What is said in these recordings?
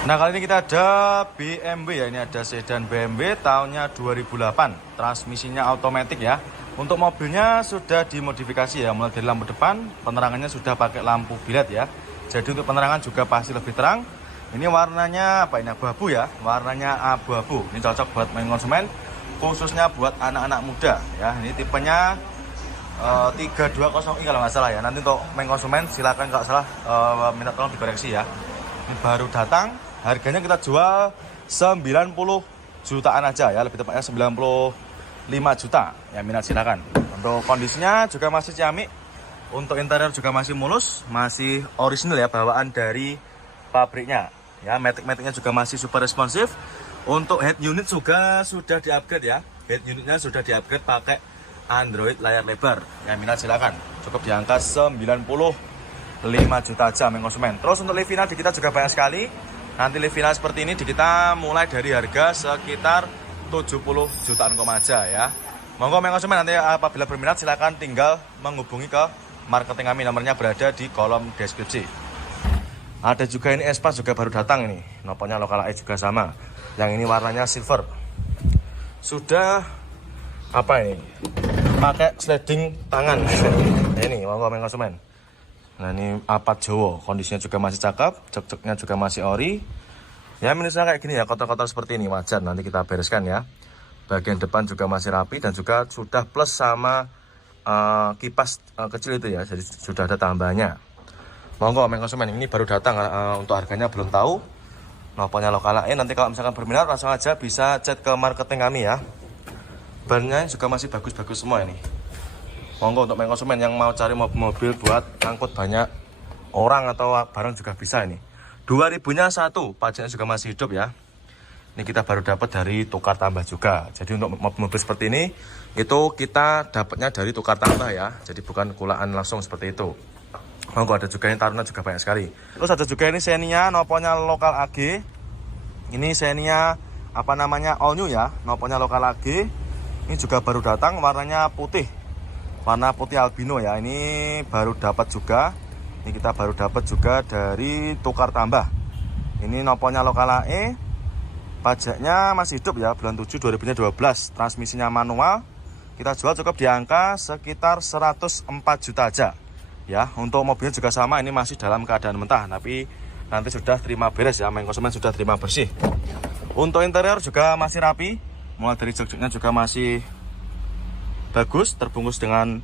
Nah, kali ini kita ada BMW ya. Ini ada sedan BMW tahunnya 2008. Transmisinya otomatis ya. Untuk mobilnya sudah dimodifikasi ya. Mulai dari lampu depan, penerangannya sudah pakai lampu bilet ya. Jadi untuk penerangan juga pasti lebih terang. Ini warnanya apa ini, abu-abu ya. Warnanya abu-abu. Ini cocok buat main konsumen, khususnya buat anak-anak muda ya. Ini tipenya 320i kalau nggak salah ya. Nanti untuk main konsumen silakan kalau salah minta tolong dikoreksi ya. Ini baru datang. Harganya kita jual 90 jutaan aja ya, lebih tepatnya 95 juta. Ya minat silakan. Untuk kondisinya juga masih ciamik. Untuk interior juga masih mulus, masih original ya, bawaan dari pabriknya. Ya, matic-maticnya juga masih super responsif. Untuk head unit juga sudah di-upgrade ya. Head unitnya sudah di-upgrade pakai Android layar lebar. Ya minat silakan. Cukup di angka 95 juta aja main konsumen. Terus untuk lift final di kita juga banyak sekali. Nanti lift final seperti ini di kita mulai dari harga sekitar 70 jutaan aja ya. Monggo main konsumen, nanti apabila berminat silakan tinggal menghubungi ke marketing kami, nomornya berada di kolom deskripsi. Ada juga ini Espas juga baru datang ini. Noponya lokal A juga sama. Yang ini warnanya silver. Sudah apa ini? Pakai sliding tangan. Ini monggo main konsumen. Nah ini Apat Jowo, kondisinya juga masih cakep, cek-ceknya juga masih ori. Ya minusnya kayak gini ya, kotor-kotor seperti ini, wajar nanti kita bereskan ya. Bagian depan juga masih rapi dan juga sudah plus sama kipas kecil itu ya, jadi sudah ada tambahannya. Monggo main konsumen, ini baru datang, untuk harganya belum tahu. Noponya lokal lain, nanti kalau misalkan berminat langsung aja bisa chat ke marketing kami ya. Bannya juga masih bagus-bagus semua ini. Monggo untuk main konsumen yang mau cari mobil buat angkut banyak orang atau barang juga bisa ini. 2000-nya satu, pajaknya juga masih hidup ya. Ini kita baru dapat dari tukar tambah juga. Jadi untuk mobil seperti ini itu kita dapatnya dari tukar tambah ya. Jadi bukan kulaan langsung seperti itu. Monggo, ada juga ini Taruna juga banyak sekali. Terus ada juga ini Xenia, noponya lokal AG. Ini Xenia apa namanya, all new ya, noponya lokal AG. Ini juga baru datang, warnanya putih. Warna putih albino ya, ini baru dapat juga. Ini kita baru dapat juga dari tukar tambah. Ini noponya lokal AE. Pajaknya masih hidup ya, bulan 7 2012. Transmisinya manual. Kita jual cukup di angka sekitar 104 juta aja. Ya, untuk mobilnya juga sama, ini masih dalam keadaan mentah, tapi nanti sudah terima beres ya, main konsumen sudah terima bersih. Untuk interior juga masih rapi. Mulai dari jok-joknya juga masih bagus, terbungkus dengan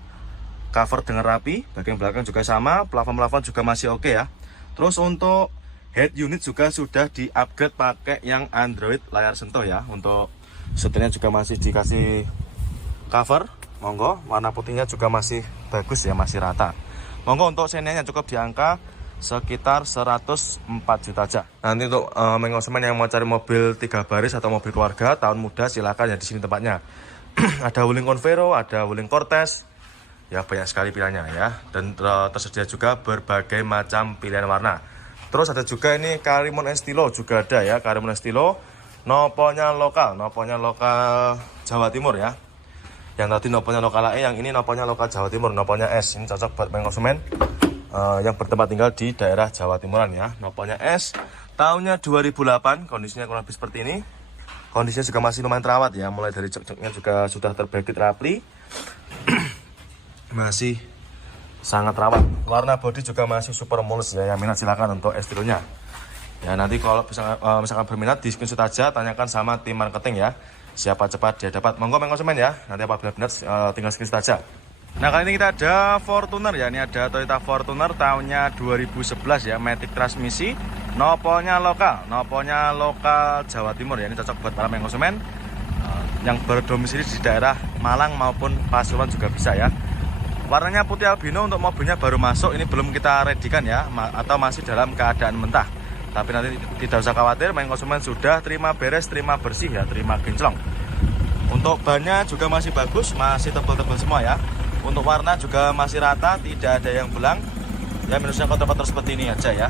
cover dengan rapi. Bagian belakang juga sama, plafon-plafon juga masih oke ya. Terus untuk head unit juga sudah di-upgrade pakai yang Android layar sentuh ya. Untuk setirnya juga masih dikasih cover. Monggo, warna putihnya juga masih bagus ya, masih rata. Monggo, untuk Xenia cukup di angka sekitar 104 juta aja. Nanti untuk main konsumen yang mau cari mobil 3 baris atau mobil keluarga tahun muda, silakan ya, di sini tempatnya. Ada Wuling Convero, ada Wuling Cortez. Ya banyak sekali pilihannya ya. Dan tersedia juga berbagai macam pilihan warna. Terus ada juga ini Karimun Estilo juga ada ya. Karimun Estilo noponya lokal Jawa Timur ya. Yang tadi noponya lokal AE, yang ini noponya lokal Jawa Timur, noponya S. Ini cocok buat main konsumen yang bertempat tinggal di daerah Jawa Timuran ya. Noponya S, tahunnya 2008, kondisinya kurang lebih seperti ini. Kondisinya juga masih lumayan terawat ya, mulai dari cek-ceknya juga sudah terbaikit rapi. Masih sangat terawat. Warna bodi juga masih super mulus ya, yang minat silakan untuk Estilonya. Ya nanti kalau misalkan berminat di screenshot aja, tanyakan sama tim marketing ya. Siapa cepat dia dapat. Monggo main konsumen ya. Nanti apabila minat tinggal screenshot aja. Nah kali ini kita ada Fortuner ya, ini ada Toyota Fortuner tahunnya 2011 ya, matic transmisi. Noponya lokal Jawa Timur ya, ini cocok buat para main konsumen yang berdomisili di daerah Malang maupun Pasuruan juga bisa ya. Warnanya putih albino, untuk mobilnya baru masuk, ini belum kita redikan ya, atau masih dalam keadaan mentah. Tapi nanti tidak usah khawatir, main konsumen sudah terima beres, terima bersih ya, terima kinclong. Untuk bannya juga masih bagus, masih tebal-tebal semua ya. Untuk warna juga masih rata, tidak ada yang belang. Ya minusnya kotor-kotor seperti ini aja ya.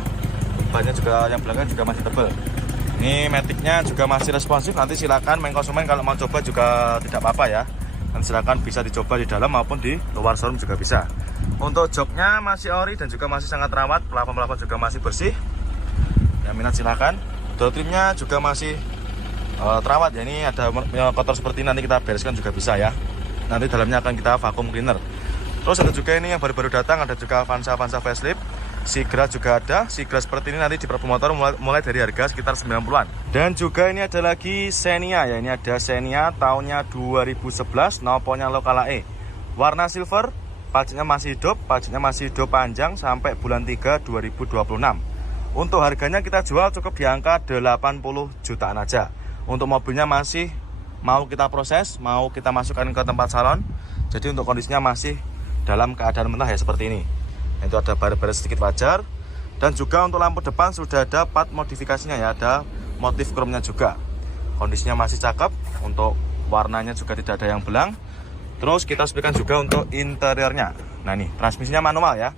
Bannya juga yang belakang juga masih tebal. Ini maticnya juga masih responsif. Nanti silakan main konsumen kalau mau coba juga tidak apa-apa ya. Dan silakan bisa dicoba di dalam maupun di luar showroom juga bisa. Untuk joknya masih ori dan juga masih sangat rawat. Plafon-plafon juga masih bersih. Yang minat silakan. Door trimnya juga masih terawat ya. Ini ada kotor seperti ini, nanti kita bereskan juga bisa ya. Nanti dalamnya akan kita vacuum cleaner. Terus ada juga ini yang baru-baru datang, ada juga Avanza facelift. Sigra juga ada. Sigra seperti ini nanti di promotor mulai dari harga sekitar 90-an. Dan juga ini ada lagi Xenia ya. Ini ada Xenia tahunnya 2011, noponya lokal AE. Warna silver, pajaknya masih hidup panjang sampai bulan 3 2026. Untuk harganya kita jual cukup di angka 80 jutaan aja. Untuk mobilnya masih mau kita proses, mau kita masukkan ke tempat salon. Jadi untuk kondisinya masih dalam keadaan mentah ya seperti ini. Itu ada bar-bar sedikit wajar. Dan juga untuk lampu depan sudah ada part modifikasinya ya, ada motif chrome-nya juga. Kondisinya masih cakep, untuk warnanya juga tidak ada yang belang. Terus kita sepikan juga untuk interiornya. Nah ini transmisinya manual ya.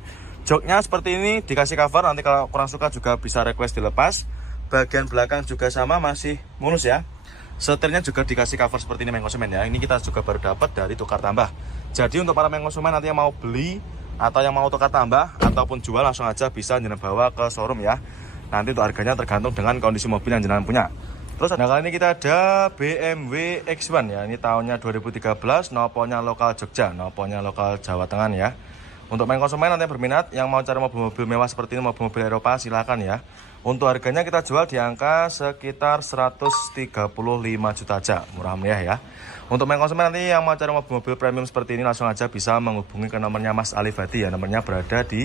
Joknya seperti ini, dikasih cover, nanti kalau kurang suka juga bisa request dilepas. Bagian belakang juga sama, masih mulus ya. Setirnya juga dikasih cover seperti ini mengkonsumen ya. Ini kita juga baru dapat dari tukar tambah. Jadi untuk para mengkonsumen nanti yang mau beli atau yang mau tukar tambah ataupun jual, langsung aja bisa jenengan bawa ke showroom ya. Nanti untuk harganya tergantung dengan kondisi mobil yang jenengan punya. Terus nah kali ini kita ada BMW X1 ya. Ini tahunnya 2013, noponya lokal Jogja, noponya lokal Jawa Tengah ya. Untuk mengkonsumen nanti yang berminat yang mau cari mobil-mobil mewah seperti ini, mobil-mobil Eropa, silakan ya. Untuk harganya kita jual di angka sekitar 135 juta aja, murah meriah ya. Untuk mengkonsumen nanti yang mau cari mobil-mobil premium seperti ini, langsung aja bisa menghubungi ke nomornya Mas Ali Badi ya. Nomornya berada di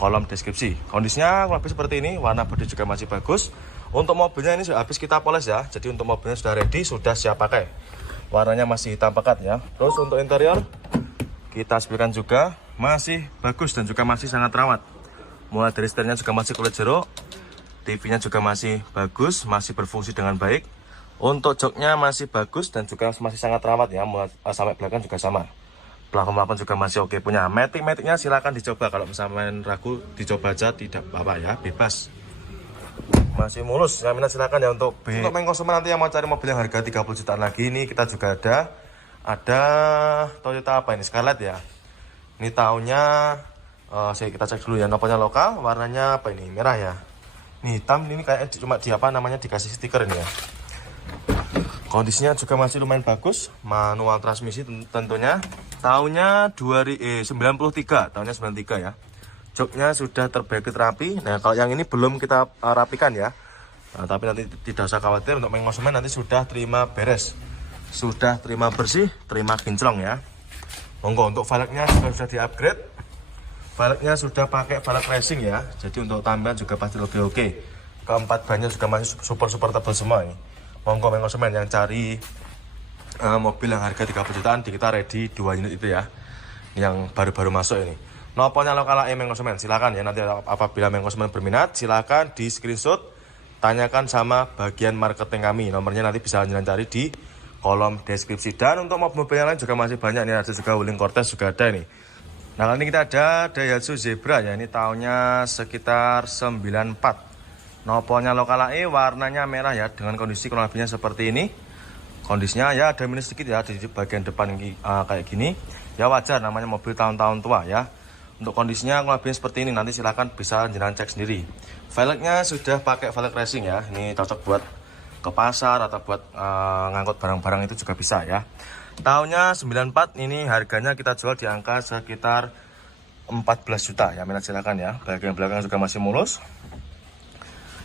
kolom deskripsi. Kondisinya lebih seperti ini, warna bodi juga masih bagus. Untuk mobilnya ini sudah habis kita poles ya. Jadi untuk mobilnya sudah ready, sudah siap pakai. Warnanya masih hitam pekat ya. Terus untuk interior kita sepikan juga masih bagus dan juga masih sangat rawat. Mulai dari setirnya juga masih kulit jeruk. TV-nya juga masih bagus, masih berfungsi dengan baik. Untuk joknya masih bagus dan juga masih sangat rawat ya, sampai belakang juga sama. Plafon juga masih oke punya. Matic-maticnya silakan dicoba, kalau misalnya ragu dicoba aja, tidak apa-apa ya, bebas. Masih mulus, jaminan silakan ya untuk B. Untuk mengkonsumen nanti yang mau cari mobil yang harga 30 jutaan lagi, ini kita juga ada Toyota apa ini, Scarlett ya. Ini tahunnya kita cek dulu ya, noponya lokal, warnanya apa ini, merah ya. Ini hitam, ini kayak cuma di apa namanya, dikasih stiker ini ya. Kondisinya juga masih lumayan bagus, manual transmisi tentunya. Tahunnya 93, tahunnya 93 ya. Joknya sudah terbaikit rapi. Nah kalau yang ini belum kita rapikan ya. Nah, tapi nanti tidak usah khawatir, untuk mengkonsumen nanti sudah terima beres, sudah terima bersih, terima kinclong ya. Monggo, untuk velgnya juga sudah di-upgrade. Velgnya sudah pakai velg racing ya. Jadi untuk tampilan juga pasti lebih oke. Keempat bannya juga masih super tebal semua ini. Monggo mengkonsumen yang cari mobil yang harga 30 jutaan, di kita ready 2 unit itu ya, yang baru-baru masuk ini. Noponya lokal AE mengkonsumen, silakan ya. Nanti apabila mengkonsumen berminat, silakan di screenshot, tanyakan sama bagian marketing kami. Nomornya nanti bisa jalan cari di kolom deskripsi. Dan untuk mobil-mobil yang lain juga masih banyak nih, ada juga Wuling Cortez juga ada nih. Nah kali ini kita ada Daihatsu Zebra ya, ini tahunnya sekitar 94. Noponya lokal AE, warnanya merah ya, dengan kondisi kurang lebihnya seperti ini. Kondisinya ya ada minus sedikit ya di bagian depan kayak gini. Ya wajar, namanya mobil tahun-tahun tua ya. Untuk kondisinya kurang lebihnya seperti ini, nanti silahkan bisa jenengan cek sendiri. Velgnya sudah pakai velg racing ya, ini cocok buat ke pasar atau buat ngangkut barang-barang itu juga bisa ya. Tahunnya 94, ini harganya kita jual di angka sekitar 14 juta ya, minat silakan ya. Bagian belakang juga masih mulus.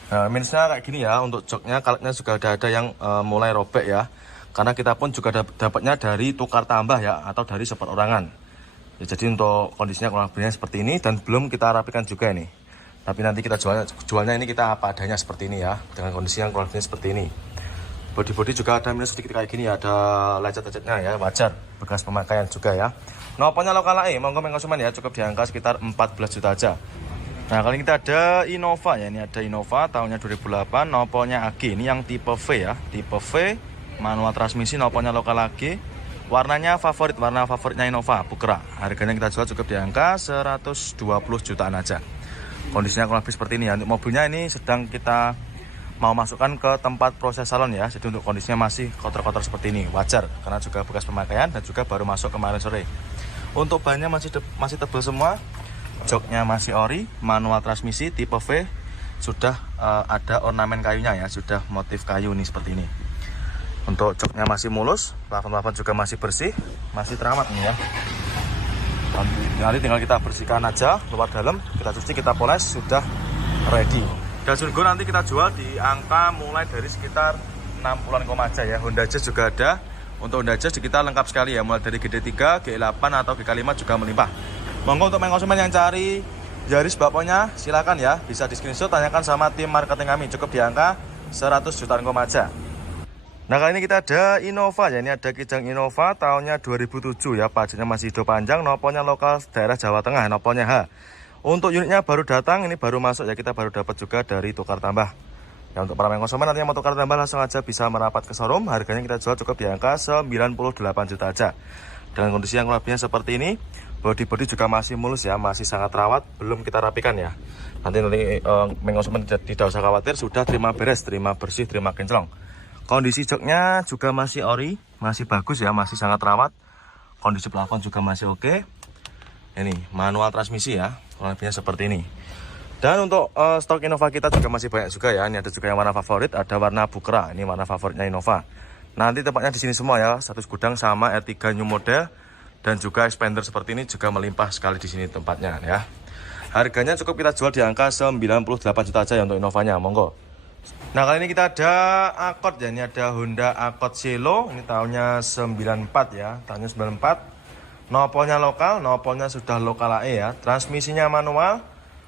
Nah, minusnya kayak gini ya, untuk joknya, kalknya juga ada yang mulai robek ya. Karena kita pun juga dapatnya dari tukar tambah ya, atau dari seperorangan. Ya, jadi untuk kondisinya kurang lebihnya seperti ini, dan belum kita rapikan juga ini. Tapi nanti kita jualnya ini kita apa adanya seperti ini ya, dengan kondisi yang kurang lebihnya seperti ini. Bodi-bodi juga ada minus sedikit kayak gini ya, ada lecet-lecetnya ya, wajar, bekas pemakaian juga ya. Noponya lokal AE, monggo mengkonsumen ya, cukup di angka sekitar 14 juta aja. Nah kali ini kita ada Innova ya, ini ada Innova tahunnya 2008, noponya AG, ini yang tipe V ya, tipe V, manual transmisi, noponya lokal AG, warnanya favorit, warna favoritnya Innova, Pukra. Harganya kita jual cukup di angka 120 jutaan aja. Kondisinya kurang lebih seperti ini ya. Untuk mobilnya ini sedang kita mau masukkan ke tempat proses salon ya, jadi untuk kondisinya masih kotor-kotor seperti ini, wajar, karena juga bekas pemakaian dan juga baru masuk kemarin sore. Untuk bannya masih tebal semua. Joknya masih ori, manual transmisi tipe V. sudah ada ornamen kayunya ya, sudah motif kayu nih seperti ini. Untuk joknya masih mulus, plafon-plafon juga masih bersih, masih terawat nih ya. Nanti tinggal kita bersihkan aja luar dalam, kita cuci, kita poles, sudah ready. Dan Surgo nanti kita jual di angka mulai dari sekitar 60-an aja ya. Honda Jazz juga ada. Untuk Honda Jazz kita lengkap sekali ya, mulai dari GD3, G8 atau GK5 juga melimpah. Monggo untuk main konsumen yang cari Yaris bakponya silakan ya, bisa di screenshot, tanyakan sama tim marketing kami, cukup di angka 100 jutaan aja. Nah kali ini kita ada Innova ya, ini ada Kijang Innova tahunnya 2007 ya, pajaknya masih hidup panjang, noponya lokal daerah Jawa Tengah, noponya H. Untuk unitnya baru datang, ini baru masuk ya, kita baru dapat juga dari tukar tambah. Ya untuk para konsumen nanti yang mau tukar tambah langsung aja bisa merapat ke showroom, harganya kita jual cukup di angka 98 juta aja. Dengan kondisi yang lebihnya seperti ini, body juga masih mulus ya, masih sangat rawat, belum kita rapikan ya. Nanti konsumen tidak usah khawatir, sudah terima beres, terima bersih, terima kinclong. Kondisi joknya juga masih ori, masih bagus ya, masih sangat rawat. Kondisi plafon juga masih oke. Ini manual transmisi ya, kurang lebihnya seperti ini. Dan untuk stok Innova kita juga masih banyak juga ya. Ini ada juga yang warna favorit, ada warna Bukra, ini warna favoritnya Innova. Nanti tempatnya di sini semua ya, satu gudang sama R3 new model dan juga expander seperti ini juga melimpah sekali di sini tempatnya ya. Harganya cukup kita jual di angka 98 juta aja ya untuk Innovanya, monggo. Nah kali ini kita ada Accord ya, ini ada Honda Accord Cielo, ini tahunnya 94 ya, tahunnya 94. Nopolnya lokal, nopolnya sudah lokal AE ya, transmisinya manual,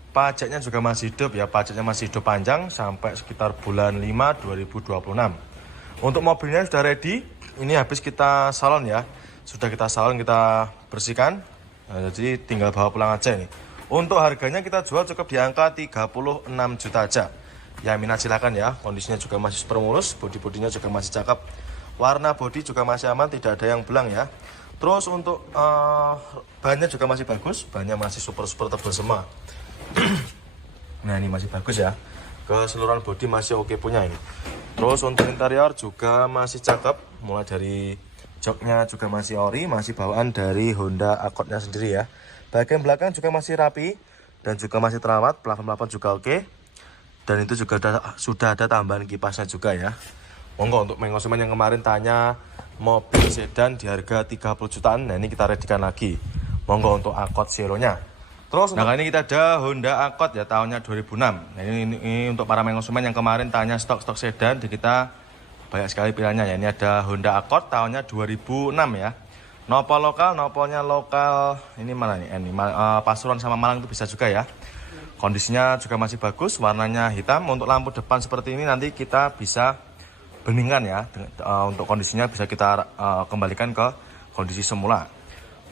pajaknya juga masih hidup ya, pajaknya masih hidup panjang sampai sekitar bulan 5 2026. Untuk mobilnya sudah ready, ini habis kita salon ya, sudah kita salon, kita bersihkan, nah, jadi tinggal bawa pulang aja ini. Untuk harganya kita jual cukup di angka 36 juta aja. Ya minat silakan ya, kondisinya juga masih super mulus, bodinya juga masih cakep, warna bodi juga masih aman, tidak ada yang belang ya. Terus untuk bahannya juga masih bagus, bahannya masih super tebal semua. Nah ini masih bagus ya, keseluruhan bodi masih oke punya ini. Terus untuk interior juga masih cakep, mulai dari joknya juga masih ori, masih bawaan dari Honda Accordnya sendiri ya. Bagian belakang juga masih rapi dan juga masih terawat, plafon juga oke. Dan itu juga sudah ada tambahan kipasnya juga ya. Monggo untuk konsumen yang kemarin tanya mobil sedan di harga 30 jutaan, nah ini kita readykan lagi. Monggo untuk Accord Cielo-nya. Terus nah kali ini kita ada Honda Accord ya, tahunnya 2006. Nah ini untuk para konsumen yang kemarin tanya stok sedan, di kita banyak sekali pilihannya ya. Ini ada Honda Accord tahunnya 2006 ya. Nopolnya lokal, ini mana nih? Ini Pasuruan sama Malang itu bisa juga ya. Kondisinya juga masih bagus, warnanya hitam. Untuk lampu depan seperti ini nanti kita bisa beningkan ya. Untuk kondisinya bisa kita kembalikan ke kondisi semula.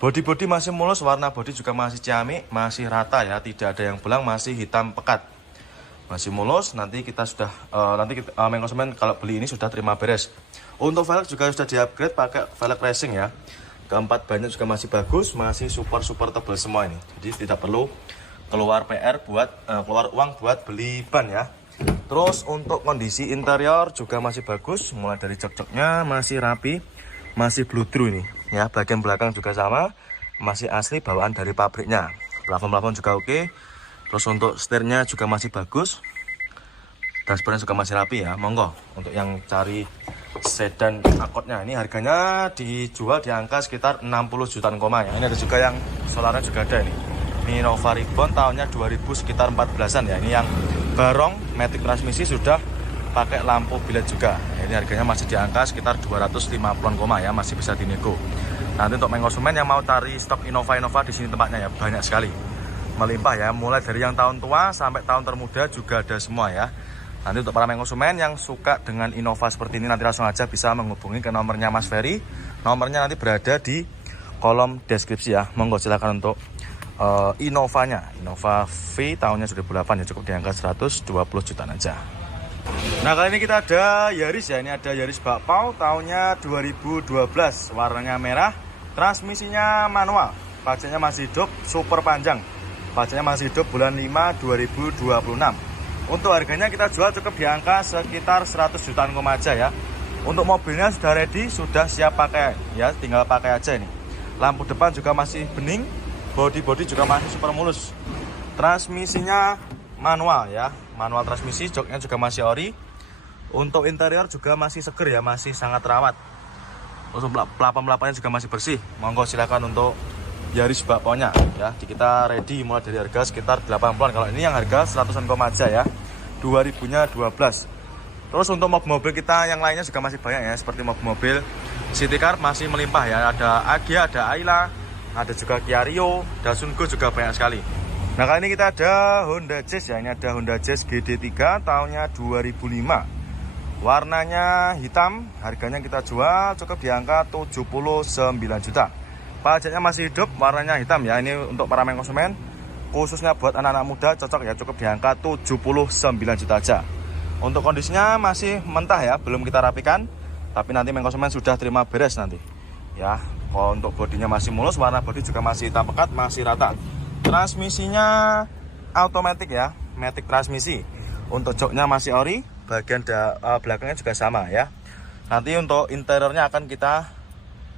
Bodi masih mulus, warna bodi juga masih ciamik, masih rata ya, tidak ada yang belang, masih hitam pekat. Masih mulus, nanti kita sudah konsumen kalau beli ini sudah terima beres. Untuk velg juga sudah di-upgrade pakai velg racing ya. Keempat bannya juga masih bagus, masih super tebal semua ini. Jadi tidak perlu keluar keluar uang buat beli ban ya. Terus untuk kondisi interior juga masih bagus, mulai dari jok-joknya masih rapi, masih blue through ini ya. Bagian belakang juga sama, masih asli bawaan dari pabriknya. Plafon juga oke. Terus untuk setirnya juga masih bagus, dashboardnya juga masih rapi ya. Monggo untuk yang cari sedan Accordnya, ini harganya dijual di angka sekitar 60 jutaan ya. Ini ada juga yang solarnya juga ada ini. Ini Nova Ribbon tahunnya 2000 sekitar 14an ya. Ini yang barong matic transmisi sudah pakai lampu bilet juga. Ini harganya masih di angka sekitar 250-an ya, masih bisa dinego. Nanti untuk konsumen yang mau cari stok Innova di sini tempatnya ya banyak sekali. Melimpah ya, mulai dari yang tahun tua sampai tahun termuda juga ada semua ya. Nanti untuk para konsumen yang suka dengan Innova seperti ini nanti langsung aja bisa menghubungi ke nomornya Mas Ferry. Nomornya nanti berada di kolom deskripsi ya. Monggo silakan untuk Innovanya, Innova V tahunnya 2008 ya, cukup di angka 120 jutaan aja. Nah kali ini kita ada Yaris ya, ini ada Yaris Bakpao tahunnya 2012, warnanya merah, transmisinya manual, pajaknya masih hidup, super panjang, pajaknya masih hidup bulan 5 2026. Untuk harganya kita jual cukup di angka sekitar 100 jutaan aja ya. Untuk mobilnya sudah ready, sudah siap pakai ya, tinggal pakai aja ini. Lampu depan juga masih bening, bodi juga masih super mulus. Transmisinya manual ya, manual transmisi, joknya juga masih ori. Untuk interior juga masih seger ya, masih sangat terawat. Untuk pelapon-pelaponnya juga masih bersih. Monggo silakan untuk Yaris bakponya ya. Di kita ready mulai dari harga sekitar 80-an. Kalau ini yang harga 100-an aja ya. 2000-nya 12. Terus untuk mobil-mobil kita yang lainnya juga masih banyak ya, seperti mobil-mobil city car masih melimpah ya. Ada Agya, ada Ayla, ada juga Kia Rio, Datsun Go juga banyak sekali. Nah, kali ini kita ada Honda Jazz ya. Ini ada Honda Jazz GD3 tahunnya 2005. Warnanya hitam, harganya kita jual cukup di angka 79 juta. Pajaknya masih hidup, warnanya hitam ya. Ini untuk para konsumen, khususnya buat anak-anak muda cocok ya, cukup di angka 79 juta aja. Untuk kondisinya masih mentah ya, belum kita rapikan. Tapi nanti konsumen sudah terima beres nanti ya. Kalau untuk bodinya masih mulus, warna bodi juga masih hitam pekat, masih rata. Transmisinya automatic ya, matic transmisi. Untuk joknya masih ori, bagian belakangnya juga sama ya. Nanti untuk interiornya akan kita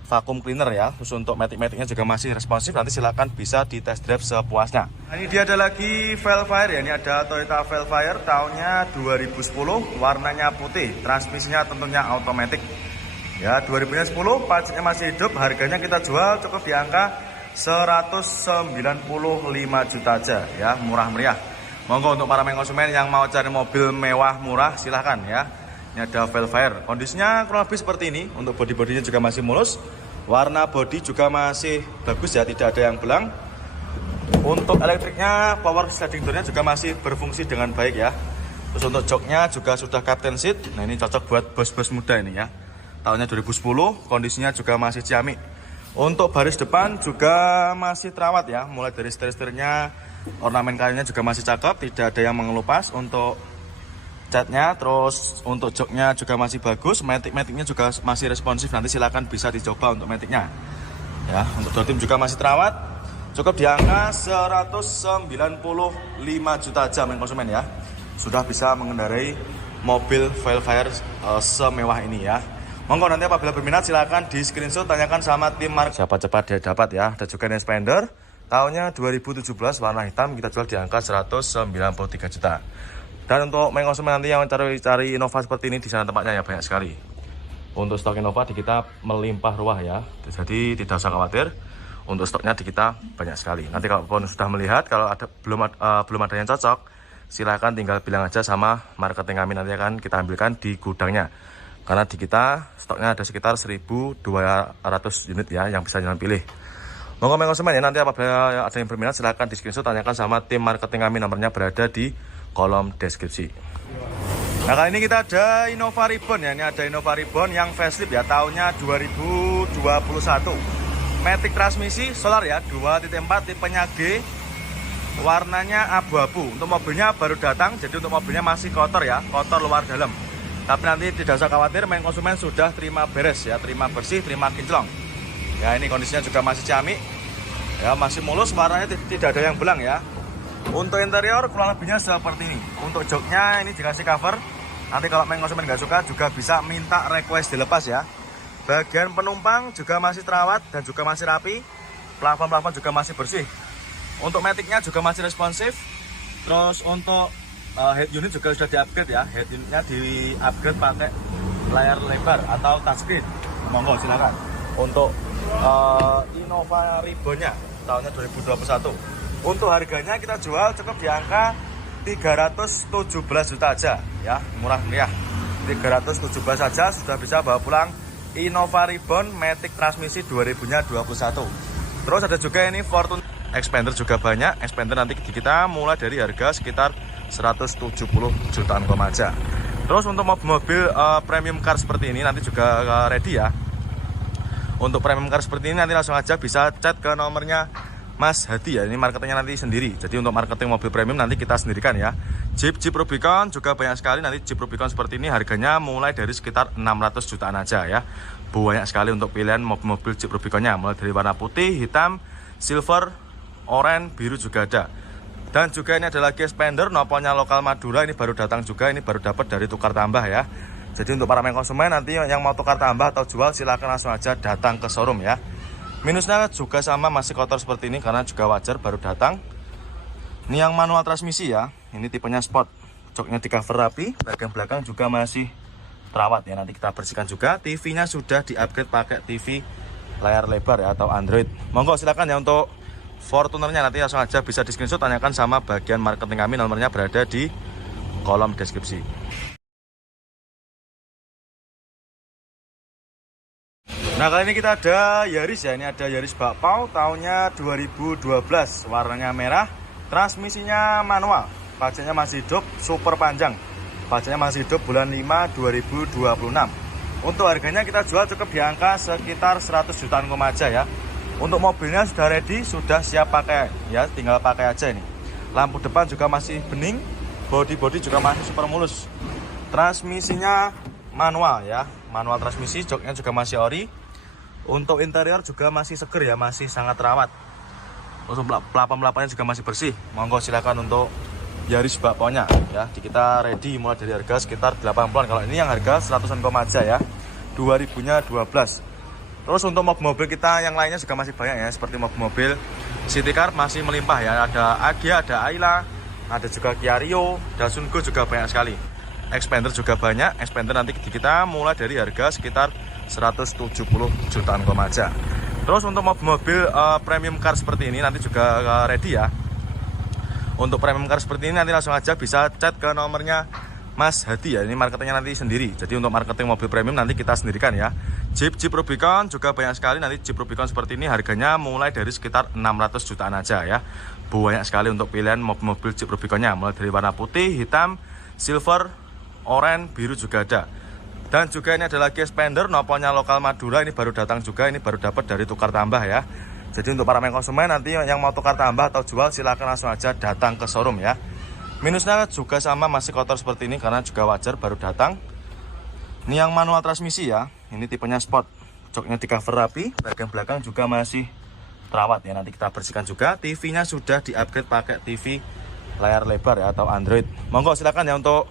vacuum cleaner ya. Terus untuk matic-maticnya juga masih responsif. Nanti silakan bisa di test drive sepuasnya. Nah, ini dia ada lagi Velfire ya. Ini ada Toyota Velfire tahunnya 2010, warnanya putih. Transmisinya tentunya automatic. Ya, 2010, pajaknya masih hidup, harganya kita jual cukup di angka 195 juta aja ya, murah meriah. Monggo untuk para konsumen yang mau cari mobil mewah murah silahkan ya. Ini ada Velfire, kondisinya kurang lebih seperti ini. Untuk bodi-bodinya juga masih mulus, warna bodi juga masih bagus ya, tidak ada yang belang. Untuk elektriknya, power sliding door-nya juga masih berfungsi dengan baik ya. Terus untuk joknya juga sudah captain seat. Nah, ini cocok buat bos-bos muda ini ya. Tahunnya 2010, kondisinya juga masih ciamik. Untuk baris depan juga masih terawat ya, mulai dari setir-setirnya, ornamen kayunya juga masih cakep, tidak ada yang mengelupas. Untuk catnya, terus untuk joknya juga masih bagus, matic-maticnya juga masih responsif. Nanti silakan bisa dicoba untuk maticnya ya. Untuk door trim juga masih terawat, cukup di angka 195 juta aja konsumen ya. Sudah bisa mengendarai mobil Velfire semewah ini ya. Monggo nanti apabila berminat silakan di screenshot, tanyakan sama tim market. Siapa cepat dia dapat ya. Ada juga Expander tahunnya 2017, warna hitam, kita jual di angka 193 juta. Dan untuk konsumen nanti yang cari Innova seperti ini, di sana tempatnya ya banyak sekali. Untuk stok Innova di kita melimpah ruah ya. Jadi tidak usah khawatir. Untuk stoknya di kita banyak sekali. Nanti kalau sudah melihat kalau ada belum ada yang cocok, silakan tinggal bilang aja sama marketing kami, nanti akan kita ambilkan di gudangnya. Karena di kita stoknya ada sekitar 1.200 unit ya yang bisa jangan pilih. Monggo konsumen ya, nanti apabila ada yang berminat silahkan di screenshot, tanyakan sama tim marketing kami, nomornya berada di kolom deskripsi. Nah, kali ini kita ada Innova Reborn ya. Ini ada Innova Reborn yang facelift ya, tahunnya 2021. Matic transmisi solar ya, 2.4 tipenya G. Warnanya abu-abu. Untuk mobilnya baru datang, jadi untuk mobilnya masih kotor ya, kotor luar dalam. Tapi nanti tidak usah khawatir, konsumen sudah terima beres ya, terima bersih, terima kinclong. Ya, ini kondisinya juga masih ciamik. Ya, masih mulus, warnanya tidak ada yang belang ya. Untuk interior kurang lebihnya seperti ini. Untuk joknya ini dikasih cover. Nanti kalau konsumen nggak suka juga bisa minta request dilepas ya. Bagian penumpang juga masih terawat dan juga masih rapi. Plafon-plafon juga masih bersih. Untuk maticnya juga masih responsif. Terus untuk head unit juga sudah di-upgrade ya. Head unitnya di-upgrade pakai layar lebar atau touchscreen. Monggo silakan. Untuk Innova Reborn-nya tahunnya 2021. Untuk harganya kita jual cukup di angka 317 juta aja ya, murah meriah. 317 saja sudah bisa bawa pulang Innova Reborn matic transmisi 2021. Terus ada juga ini Fortuner Expander juga banyak. Expander nanti di kita mulai dari harga sekitar 170 jutaan aja. Terus untuk mobil premium car seperti ini nanti juga ready ya. Untuk premium car seperti ini nanti langsung aja bisa chat ke nomornya Mas Hadi ya. Ini marketingnya nanti sendiri. Jadi untuk marketing mobil premium nanti kita sendirikan ya. Jeep Rubicon juga banyak sekali. Nanti Jeep Rubicon seperti ini harganya mulai dari sekitar 600 jutaan aja ya. Banyak sekali untuk pilihan mobil-mobil Jeep Rubiconnya. Mulai dari warna putih, hitam, silver, oranye, biru juga ada. Dan juga ini ada lagi Expander, noponya lokal Madura. Ini baru datang juga, ini baru dapat dari tukar tambah ya. Jadi untuk para konsumen nanti yang mau tukar tambah atau jual silahkan langsung aja datang ke showroom ya. Minusnya juga sama, masih kotor seperti ini karena juga wajar baru datang. Ini yang manual transmisi ya. Ini tipenya Sport. joknya di cover rapi, bagian belakang juga masih terawat ya. Nanti kita bersihkan juga. TV-nya sudah di-upgrade pakai TV layar lebar ya, atau Android. Monggo silakan ya untuk Fortunernya, nanti langsung aja bisa di screenshot, tanyakan sama bagian marketing kami, nomornya berada di kolom deskripsi. Nah, kali ini kita ada Yaris ya. Ini ada Yaris Bakpao tahunnya 2012, warnanya merah, transmisinya manual, pajaknya masih hidup, super panjang, pajaknya masih hidup, bulan 5 2026. Untuk harganya kita jual cukup di angka sekitar 100 jutaan aja ya. Untuk mobilnya sudah ready, sudah siap pakai ya, tinggal pakai aja ini. Lampu depan juga masih bening, body juga masih super mulus. Transmisinya manual ya, manual transmisi, joknya juga masih ori. Untuk interior juga masih seger ya, masih sangat rawat. Untuk pelapon-pelaponnya juga masih bersih. Monggo silakan untuk Yaris Bakpao-nya ya. Di kita ready mulai dari harga sekitar 80-an. Kalau ini yang harga 100-an aja ya. 2000-nya 12. Terus untuk mobil-mobil kita yang lainnya juga masih banyak ya, seperti mobil-mobil city car masih melimpah ya. Ada Agya, ada Ayla, ada juga Kia Rio, Datsun Go juga banyak sekali. Expander juga banyak. Expander nanti di kita mulai dari harga sekitar 170 jutaan aja. Terus untuk mobil-mobil premium car seperti ini nanti juga ready ya. Untuk premium car seperti ini nanti langsung aja bisa chat ke nomornya Mas Hadi ya. Ini marketingnya nanti sendiri. Jadi untuk marketing mobil premium nanti kita sendirikan ya. Jeep Rubicon juga banyak sekali. Nanti Jeep Rubicon seperti ini harganya mulai dari sekitar 600 jutaan aja ya. Banyak sekali untuk pilihan mobil-mobil Jeep Rubiconnya, mulai dari warna putih, hitam, silver, oranye, biru juga ada. Dan juga ini ada lagi Expander, noponya lokal Madura, ini baru datang juga, ini baru dapat dari tukar tambah ya. Jadi untuk para konsumen nanti yang mau tukar tambah atau jual silakan langsung aja datang ke showroom ya. Minusnya juga sama, masih kotor seperti ini karena juga wajar baru datang. Ini yang manual transmisi ya, ini tipenya sport, joknya di cover rapi, bagian belakang juga masih terawat ya. Nanti kita bersihkan juga. TV-nya sudah di-upgrade pakai TV layar lebar ya, atau Android. Monggo silakan ya untuk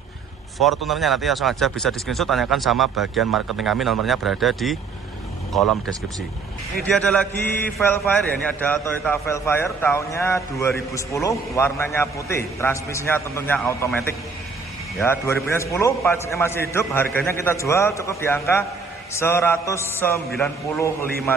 Fortunernya, nanti langsung aja bisa di screenshot, tanyakan sama bagian marketing kami, nomornya berada di kolom deskripsi. Ini dia ada lagi Velfire ya, ini ada Toyota Velfire tahunnya 2010, warnanya putih, transmisinya tentunya automatic ya. 2010, pajaknya masih hidup, harganya kita jual cukup di angka 195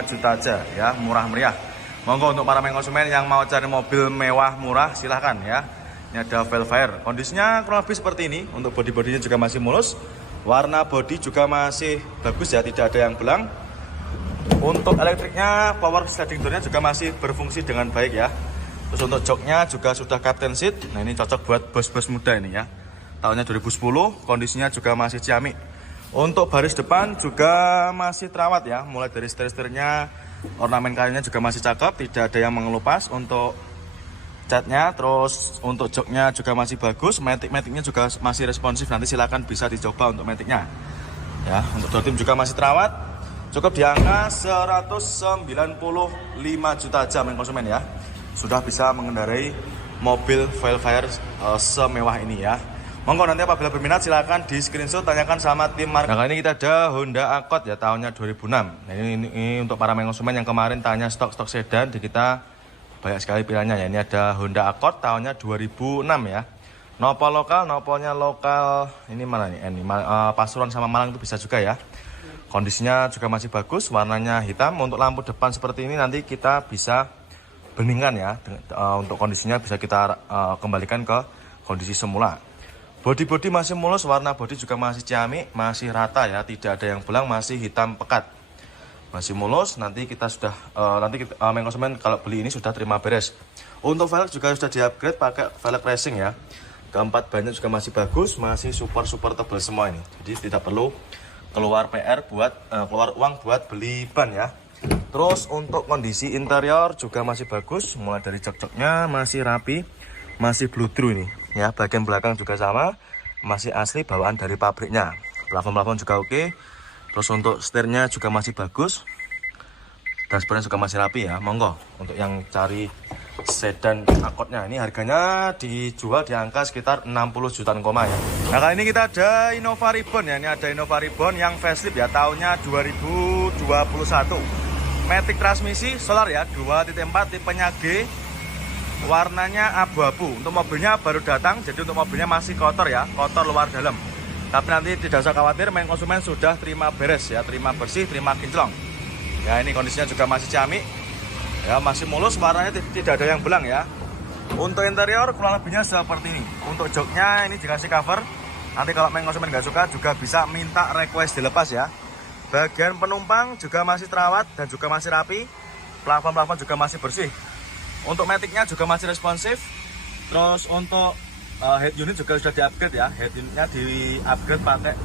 juta aja ya, murah meriah. Monggo untuk para konsumen yang mau cari mobil mewah murah silahkan ya. Ini ada Velfire, kondisinya kurang lebih seperti ini. Untuk bodi-bodinya juga masih mulus, warna bodi juga masih bagus ya, tidak ada yang belang. Untuk elektriknya, power sliding door-nya juga masih berfungsi dengan baik ya. Terus untuk joknya juga sudah captain seat. Nah, ini cocok buat bos-bos muda ini ya. Tahunnya 2010, kondisinya juga masih ciamik. Untuk baris depan juga masih terawat ya, mulai dari setir-setirnya, ornamen kayunya juga masih cakep, tidak ada yang mengelupas. Untuk catnya, terus untuk joknya juga masih bagus, matic-maticnya juga masih responsif. Nanti silakan bisa dicoba untuk maticnya ya. Untuk door trim juga masih terawat, cukup di angka 195 juta aja konsumen ya, sudah bisa mengendarai mobil Velfire semewah ini ya. Monggo nanti apabila berminat silakan di screenshot, tanyakan sama tim marketing. Nah, kali ini kita ada Honda Accord ya, tahunnya 2006. Nah, ini untuk para konsumen yang kemarin tanya stok sedan, di kita banyak sekali pilihannya ya. Ini ada Honda Accord tahunnya 2006 ya. Nopol lokal, nopolnya lokal. Ini mana nih? Ini Pasuruan sama Malang itu bisa juga ya. Kondisinya juga masih bagus, warnanya hitam. Untuk lampu depan seperti ini nanti kita bisa beningkan ya. Untuk kondisinya bisa kita kembalikan ke kondisi semula. Bodi masih mulus, warna bodi juga masih ciamik, masih rata ya, tidak ada yang belang, masih hitam pekat. Masih mulus. Nanti kita sudah konsumen kalau beli ini sudah terima beres. Untuk velg juga sudah di-upgrade pakai velg racing ya. Keempat bannya juga masih bagus, masih super tebal semua ini. Jadi tidak perlu keluar PR buat keluar uang buat beli ban ya. Terus untuk kondisi interior juga masih bagus, mulai dari jok-joknya masih rapi, masih bludru ini ya. Bagian belakang juga sama, masih asli bawaan dari pabriknya. Plafon juga oke. Terus untuk setirnya juga masih bagus, dashboardnya juga masih rapi ya. Monggo untuk yang cari sedan Accord-nya, ini harganya dijual di angka sekitar 60 jutaan ya. Nah, kali ini kita ada Innova Reborn ya. Ini ada Innova Reborn yang facelift ya, tahunnya 2021. Matic transmisi solar ya, 2.4, tipenya G. warnanya abu-abu. Untuk mobilnya baru datang, jadi untuk mobilnya masih kotor ya, kotor luar dalam. Tapi nanti tidak usah khawatir, main konsumen sudah terima beres ya, terima bersih, terima kinclong. Ya ini kondisinya juga masih ciamik, ya masih mulus, warnanya tidak ada yang belang ya. Untuk interior kurang lebihnya seperti ini. Untuk joknya ini dikasih cover. Nanti kalau main konsumen nggak suka juga bisa minta request dilepas ya. Bagian penumpang juga masih terawat dan juga masih rapi. Plafon-plafon juga masih bersih. Untuk maticnya juga masih responsif. Terus untuk head unit juga sudah di-upgrade ya. Head unitnya di-upgrade pakai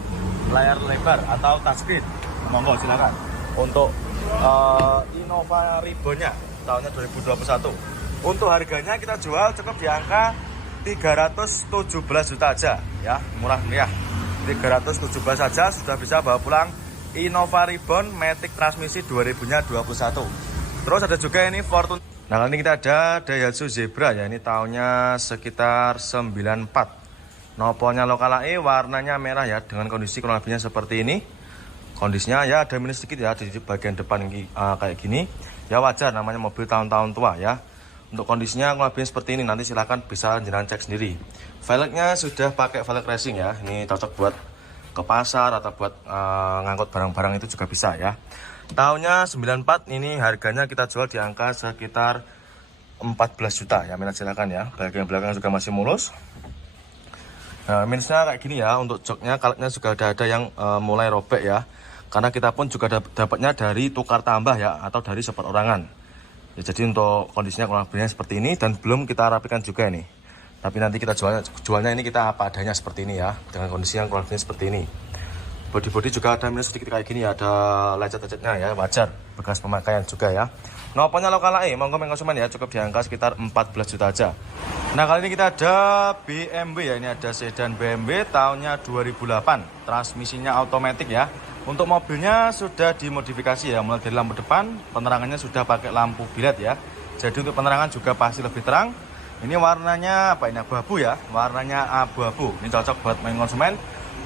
layar lebar atau touchscreen. Monggo silakan. Untuk Innova Ribbon-nya tahunnya 2021. Untuk harganya kita jual cukup di angka 317 juta aja ya, murah meriah. 317 saja sudah bisa bawa pulang Innova Ribbon Matic transmisi 2000-nya 21. Terus ada juga ini Fortuner. Nah, kali ini kita ada Daihatsu Zebra ya, ini tahunnya sekitar 94. Noponya lokal AE, warnanya merah ya, dengan kondisi kurang lebihnya seperti ini. Kondisinya ya ada minus sedikit ya di bagian depan kayak gini. Ya wajar, namanya mobil tahun-tahun tua ya. Untuk kondisinya kurang lebihnya seperti ini, nanti silahkan bisa jenengan cek sendiri. Velgnya sudah pakai velg racing ya, ini cocok buat ke pasar atau buat ngangkut barang-barang itu juga bisa ya. Tahunnya 94, ini harganya kita jual di angka sekitar 14 juta ya, minat silakan ya. Bagian belakang juga masih mulus. Nah, minusnya kayak gini ya, untuk joknya kalknya juga ada yang mulai robek ya. Karena kita pun juga dapatnya dari tukar tambah ya, atau dari seperorangan. Ya, jadi untuk kondisinya kurang lebihnya seperti ini dan belum kita rapikan juga ini. Tapi nanti kita jualnya ini kita apa adanya seperti ini ya, dengan kondisi yang kurang lebihnya seperti ini. Bodi-bodi juga ada minus sedikit kayak gini ya, ada lecet-lecetnya ya, wajar, bekas pemakaian juga ya. Noponya lokal AE, monggo main konsumen ya, cukup di angka sekitar 14 juta aja. Nah, kali ini kita ada BMW ya, ini ada sedan BMW tahunnya 2008, transmisinya otomatis ya. Untuk mobilnya sudah dimodifikasi ya, mulai dari lampu depan, penerangannya sudah pakai lampu bilet ya. Jadi untuk penerangan juga pasti lebih terang. Ini warnanya apa ini, abu-abu ya, warnanya abu-abu. Ini cocok buat main konsumen,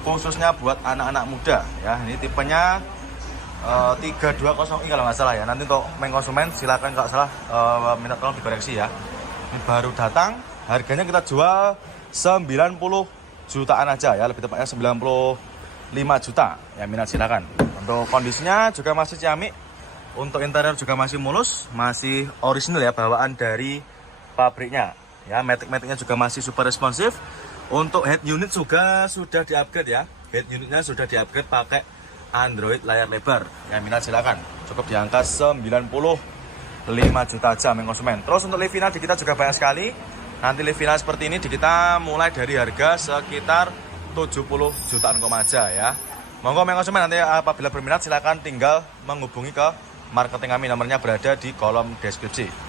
khususnya buat anak-anak muda ya. Ini tipenya 320i kalau nggak salah ya. Nanti untuk main konsumen silakan kalau salah minta tolong dikoreksi ya. Ini baru datang, harganya kita jual 90 jutaan aja ya, lebih tepatnya 95 juta ya, minat silakan. Untuk kondisinya juga masih ciamik. Untuk interior juga masih mulus, masih original ya, bawaan dari pabriknya ya. Matic-maticnya juga masih super responsif. Untuk head unit juga sudah di-upgrade ya. Head unitnya sudah di-upgrade pakai Android layar lebar ya, minat silakan. Cukup di angka 95 juta aja main konsumen. Terus untuk Livina di kita juga banyak sekali. Nanti Livina seperti ini di kita mulai dari harga sekitar 70 jutaan aja ya. Monggo main konsumen, nanti apabila berminat silakan tinggal menghubungi ke marketing kami, nomornya berada di kolom deskripsi.